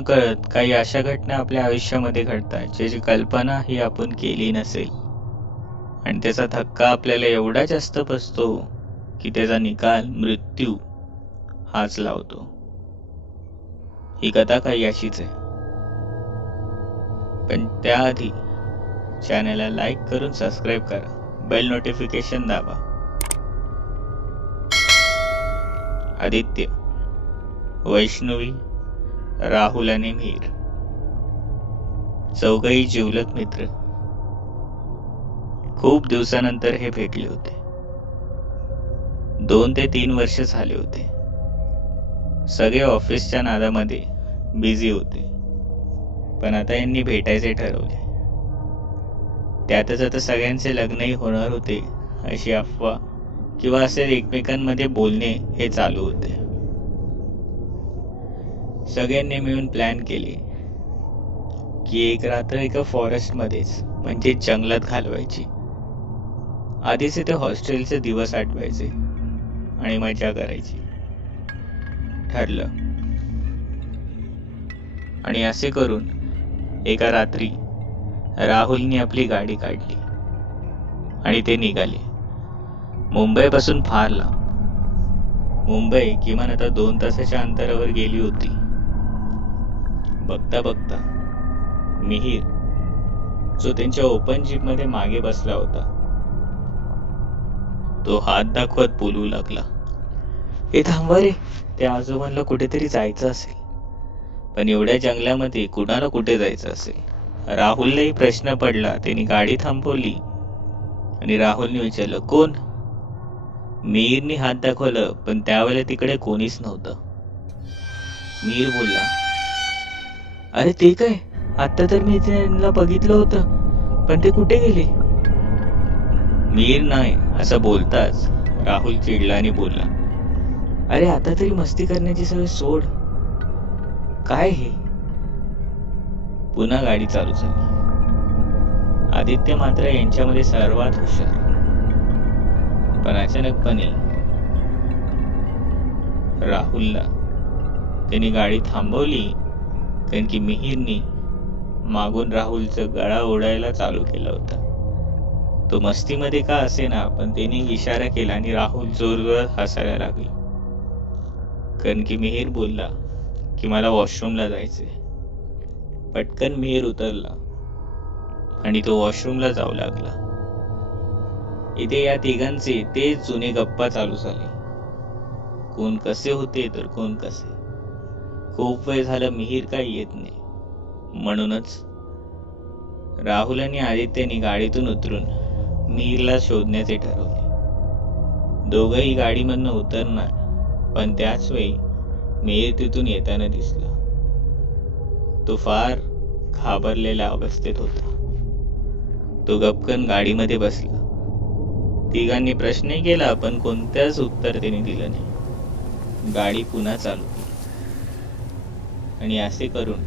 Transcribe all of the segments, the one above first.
नकळत काही अशा घटना आपल्या आयुष्यामध्ये घडतात ज्याची कल्पना ही आपण केली नसेल, आणि त्याचा धक्का आपल्याला एवढा जास्त बसतो की त्याचा निकाल मृत्यू हाच लावतो. ही कथा काही अशीच आहे. पण त्याआधी चॅनलला लाईक करून सबस्क्राईब करा, बेल नोटिफिकेशन दाबा. आदित्य, वैष्णवी, राहुल आणि मीर चौघही जिवलग मित्र. खूप दिवसानंतर हे भेटले होते. 2 ते 3 वर्ष झाले होते. सगळे ऑफिसच्या नादामध्ये बिझी होते, पण आता यांनी भेटायचे ठरवले. त्यातच आता सगळ्यांचे लग्नही होणार होते अशी अफवा किंवा असे एकमेकांमध्ये बोलणे हे चालू होते. सगळ्यांनी मिळून प्लॅन केले की एक रात्र एका फॉरेस्टमध्येच म्हणजे जंगलात घालवायची. आधीच ते हॉस्टेलचे दिवस आठवायचे आणि मजा करायची ठरलं. आणि असे करून एका रात्री राहुलने आपली गाडी काढली आणि ते निघाले मुंबईपासून फार लांब. मुंबई किमान आता 2 तासाच्या अंतरावर गेली होती. बघता बघता मिहीर, जो त्यांच्या ओपन जीप मध्ये मागे बसला होता, तो हात दाखवत बोलू लागला, हे थांबा रे, त्या आजोबांना कुठेतरी जायचं असेल. पण एवढ्या जंगलामध्ये कुणाला कुठे जायचं असेल? राहुललाही प्रश्न पडला. त्यांनी गाडी थांबवली आणि राहुलने विचारलं, कोण? मीरने हात दाखवलं, पण त्यावेळेला तिकडे कोणीच नव्हतं. मीर बोलला, अरे ते काय, आता तर मी त्यांना बघितलं होतं, पण ते कुठे गेले? मीर नाही असं बोलताच राहुल चिडला आणि बोलला, अरे आता तरी मस्ती करण्याची सवय सोड. काय हे? पुन्हा गाडी चालू झाली. आदित्य मात्र यांच्यामध्ये सर्वात हुशार. पण अचानकपणे राहुलला त्यांनी गाडी थांबवली, कारण की मिहीरने मागून राहुलचं गळा ओढायला चालू केला होता. तो मस्तीमध्ये का असेना, पण त्याने इशारा केला आणि राहुल जोरजोरात हसायला लागला. कारण की मिहीर बोलला की मला वॉशरूमला जायचंय. पटकन मिहीर उतरला आणि तो वॉशरूमला जाऊ लागला. इथे या तिघांचे ते जुने गप्पा चालू झाले. कोण कसे होते तर कोण कसे. खूप वेळ झालं मिहीर काही येत नाही, म्हणूनच राहुल आणि आदित्यने गाडीतून उतरून मिहीरला शोधण्याचे ठरवले. दोघंही गाडीमधनं उतरणार, पण त्याच वेळी मिहीर तिथून येताना दिसला. तो फार घाबरलेल्या अवस्थेत होता. तो गपकन गाडीमध्ये बसला. तिघांनी प्रश्नही केला, पण कोणत्याच उत्तर त्याने दिलं नाही. गाडी पुन्हा चालू केली आणि असे करून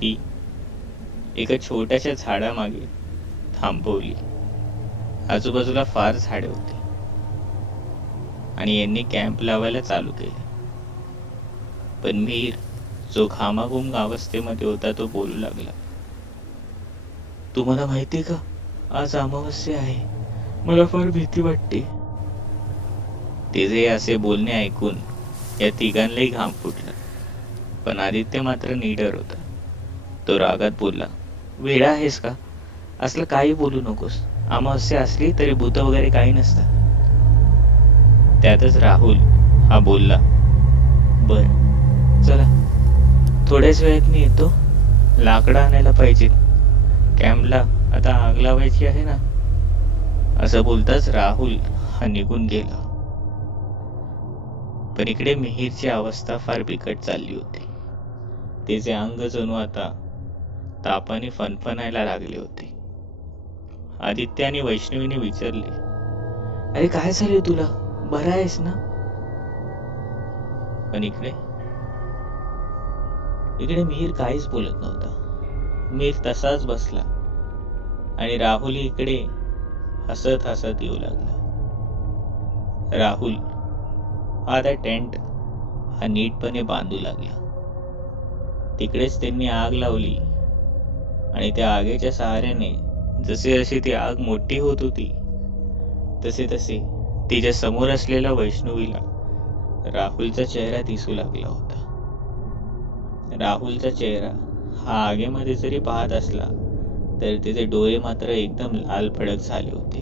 ती एका छोट्याशा झाडामागे थांबवली. आजूबाजूला फार झाडे होती आणि यांनी कॅम्प लावायला चालू केले. पण मीर, जो घामाघूम अवस्थेमध्ये होता, तो बोलू लागला, तुम्हाला माहितीये का, आज अमावस्या आहे, मला फार भीती वाटते. तिचे असे बोलणे ऐकून या तिघांनाही घाम फुटला. पण आदित्य मात्र निडर होता. तो रागात बोलला, वेडा आहेस का? असलं काही बोलू नकोस. अमावस्या असली तरी भूत वगैरे काही नसतात. त्यातच राहुल हा बोलला, बर चला, थोड्याच वेळात मी येतो. लाकडं आणायला पाहिजेत, कॅम्पला आता आग लावायची आहे ना. असं बोलताच राहुल हा निघून गेला. पण इकडे मिहीरची अवस्था फार बिकट चालली होती. तिचे अंग जणू आता तापाने फणफणायला लागले होते. आदित्य आणि वैष्णवीने विचारले, अरे काय झाले तुला, बरा आहेस ना? पण इकडे मिहीर काहीच बोलत नव्हता. मीर तसाच बसला आणि राहुल इकडे हसत हसत येऊ लागला. राहुल हा त्या टेंट हा नीटपणे बांधू लागला. तिकडेच त्यांनी आग लावली आणि त्या आगीच्या सहाऱ्याने जसे जशी ती आग मोठी होत होती तसे तसे तिच्या समोर असलेल्या वैष्णवीला राहुलचा चेहरा दिसू लागला होता. राहुलचा चेहरा हा आगीमध्ये जरी पाहत असला तर तिचे डोळे मात्र एकदम लाल भडक झाले होते.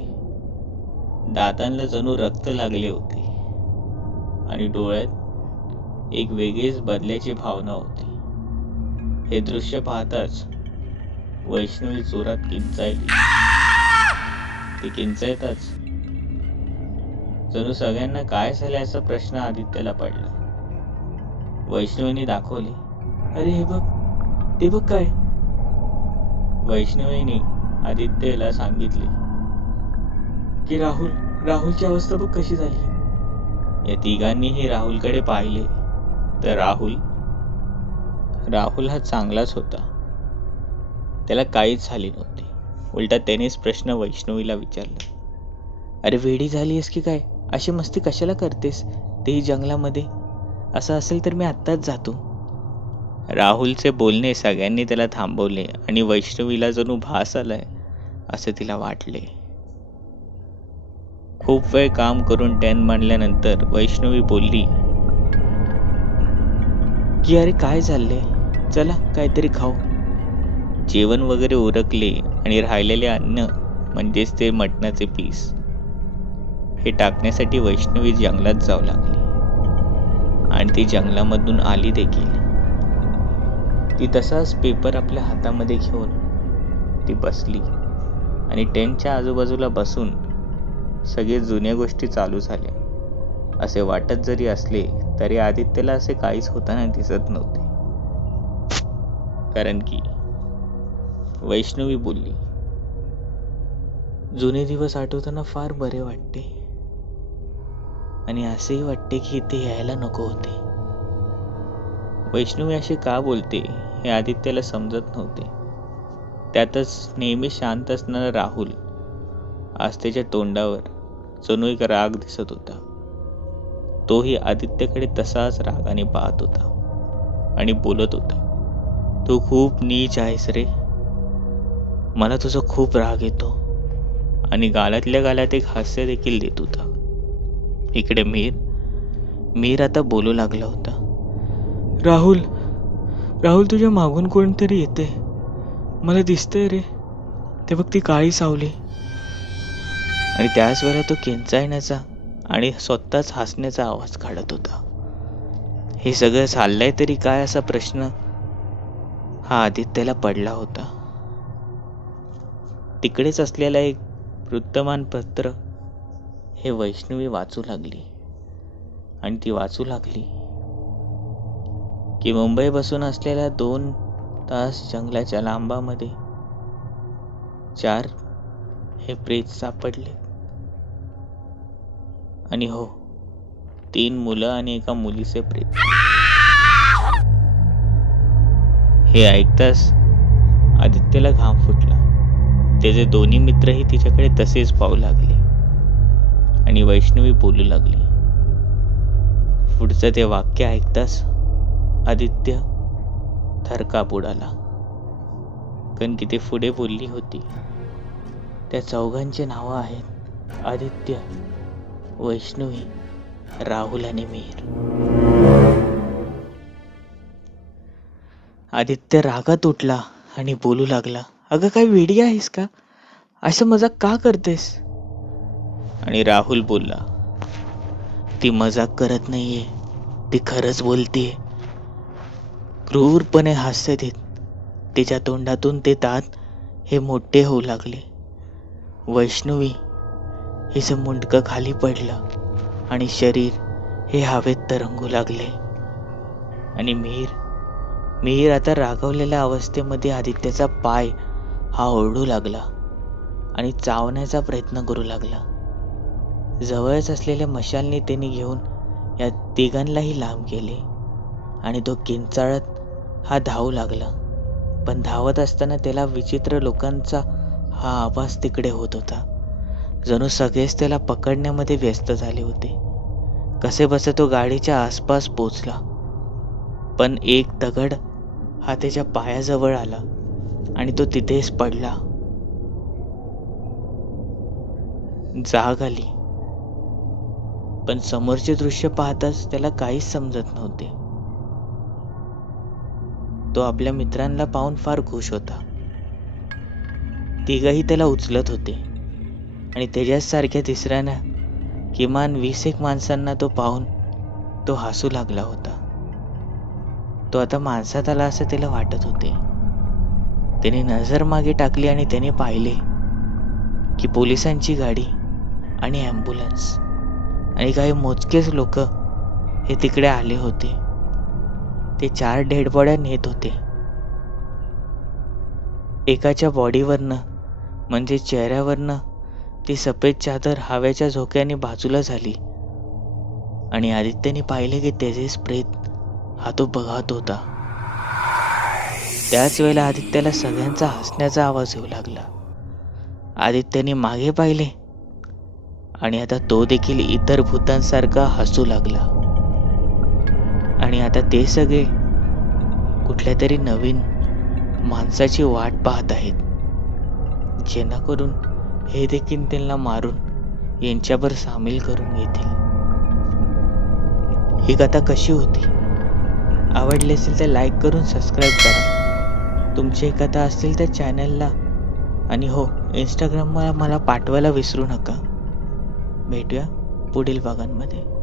दातांना जणू रक्त लागले होते आणि डोळ्यात एक वेगळीच बदल्याची भावना होती. हे दृश्य पाहताच वैष्णवी जोरात किंचाळली. ती किंचाळताच जणू सगळ्यांना काय झाले असा प्रश्न आदित्यला पडला. वैष्णवीने दाखवले, अरे हे बघ, ते बघ काय. वैष्णवीने आदित्यला सांगितले की राहुलची अवस्था बघ कशी झाली. या तिघांनीही राहुलकडे पाहिले तर राहुल हा चांगलाच होता. त्याला काहीच झाले नव्हते. उलटा त्यानेच प्रश्न वैष्णवीला विचारला, अरे वेडी झालीस की काय, अशी मस्ती कशाला करतेस, तेही जंगलामध्ये. असं असेल तर मी आत्ताच जातो. राहुलचे बोलणे सगळ्यांनी त्याला थांबवले आणि वैष्णवीला जणू भास आलाय असे तिला वाटले. खूप वेळ काम करून टॅन मांडल्यानंतर वैष्णवी बोलली की अरे काय चाललंय, चला काहीतरी खाऊ. जेवण वगैरे उरकले आणि राहिलेले अन्न म्हणजेच ते मटणाचे पीस हे टाकण्यासाठी वैष्णवी जंगलात जाऊ लागली आणि ती जंगलामधून आली देखील. ती तसाच पेपर आपल्या हातामध्ये घेऊन ती बसली आणि टेंटच्या आजूबाजूला बसून सगळे जुन्या गोष्टी चालू झाल्या. असे वाटत जरी असले तरी आदित्यला असे काहीच होताना दिसत नव्हते. कारण की वैष्णवी बोलली, जुने दिवस आठवताना फार बरे वाटते आणि असेही वाटते की ते यायला नको होते. वैष्णवी अशी का बोलते हे आदित्यला समजत नव्हते. त्यातच नेहमी शांत असणारा राहुल आज त्याच्या तोंडावर जणू एक राग दिसत होता. तोही आदित्यकडे तसाच रागाने पाहत होता आणि बोलत होता, तू खूप नीच आहेस रे, मला तुझा खूप राग येतो. आणि गालातल्या गालात एक हास्य देखील देत होता. इकडे मीर आता बोलू लागला होता, राहुल तुझ्या मागून कोणतरी येते, मला दिसतंय रे, ते बघ ती काळी सावली. आणि त्याच वेळेला तो किंचाळण्याचा आणि स्वतःच हसण्याचा आवाज काढत होता. हे सगळं चाललंय तरी काय असा प्रश्न हा आदित्यला पडला होता. तिकडेच असलेला एक वृत्तमानपत्र हे वैष्णवी वाचू लागली आणि ती वाचू लागली की मुंबई बसून असलेल्या 2 तास जंगलाच्या लांबामध्ये 4 हे प्रेत सापडले. आणि हो, 3 मुलं आणि एका मुलीचे प्रेत. हे ऐकताच आदित्यला घाम फुटला. त्याचे दोन्ही मित्रही तिच्याकडे तसेच पाहू लागले आणि वैष्णवी बोलू लागली. पुढचं ते वाक्य ऐकताच आदित्य थरकाप उडाला. कारण की ते पुढे बोलली होती, त्या चौघांची नावं आहेत आदित्य, वैष्णवी, राहुल आणि मीर. आदित्य रागात उठला आणि बोलू लागला, अगं काय वेडी आहेस का, असं मजाक का करतेस. आणि राहुल बोलला, ती मजाक करत नाहीये, ती खरंच बोलतीये. क्रूरपणे हास्य देत तिच्या तोंडातून ते दात हे मोठे होऊ लागले. वैष्णवी हिचं मुंडकं खाली पडलं आणि शरीर हे हवेत तरंगू लागले. आणि मीर आता रागावलेल्या अवस्थेमध्ये आदित्यचा पाय हा ओरडू लागला आणि चावण्याचा प्रयत्न करू लागला. जवळच असलेल्या मशालने त्यांनी घेऊन या तिघांनाही लांब केले आणि तो किंचाळत हा धावू लागला. पण धावत असताना त्याला विचित्र लोकांचा हा आवाज तिकडे होत होता. जणू सगळेच त्याला पकडण्यामध्ये व्यस्त झाले होते. कसे बसे तो गाडीच्या आसपास पोचला, पण एक दगड हा त्याच्या पायाजवळ आला आणि तो तिथेच पडला. जाग आली, पण समोरचे दृश्य पाहताच त्याला काहीच समजत नव्हते. तो आपल्या मित्रांना पाहून फार खुश होता. तिघही त्याला उचलत होते आणि त्याच्यासारख्या तिसऱ्यानं किमान 20 माणसांना तो पाहून तो हसू लागला होता. तो आता माणसात आला असं त्याला वाटत होते. त्याने नजर मागे टाकली आणि त्याने पाहिले की पोलिसांची गाडी आणि ॲम्ब्युलन्स आणि काही मोजकेच लोक हे तिकडे आले होते. ते 4 डेड बॉड्या नेत होते. एकाच्या बॉडीवरनं म्हणजे चेहऱ्यावरनं ती सफेद चादर हवेच्या झोक्याने बाजूला झाली आणि आदित्यने पाहिले की त्याचेच प्रेत हा तो बघत होता. त्याच वेळेला आदित्यला सगळ्यांचा हसण्याचा आवाज येऊ लागला. आदित्यने मागे पाहिले आणि आता तो देखील इतर भूतांसारखा हसू लागला. आणि आता ते सगळे कुठल्या तरी नवीन माणसाची वाट पाहत आहेत, जेणेकरून हे देखील त्यांना मारून यांच्यावर सामील करून घेतील. ही कथा कशी होती? आवडली असेल तर लाईक करून सबस्क्राईब करा. तुमची कथा असतील तर चॅनलला आणि हो, इंस्टाग्रामला मला पाठवायला विसरू नका. भेटूया पुढील भागांमध्ये.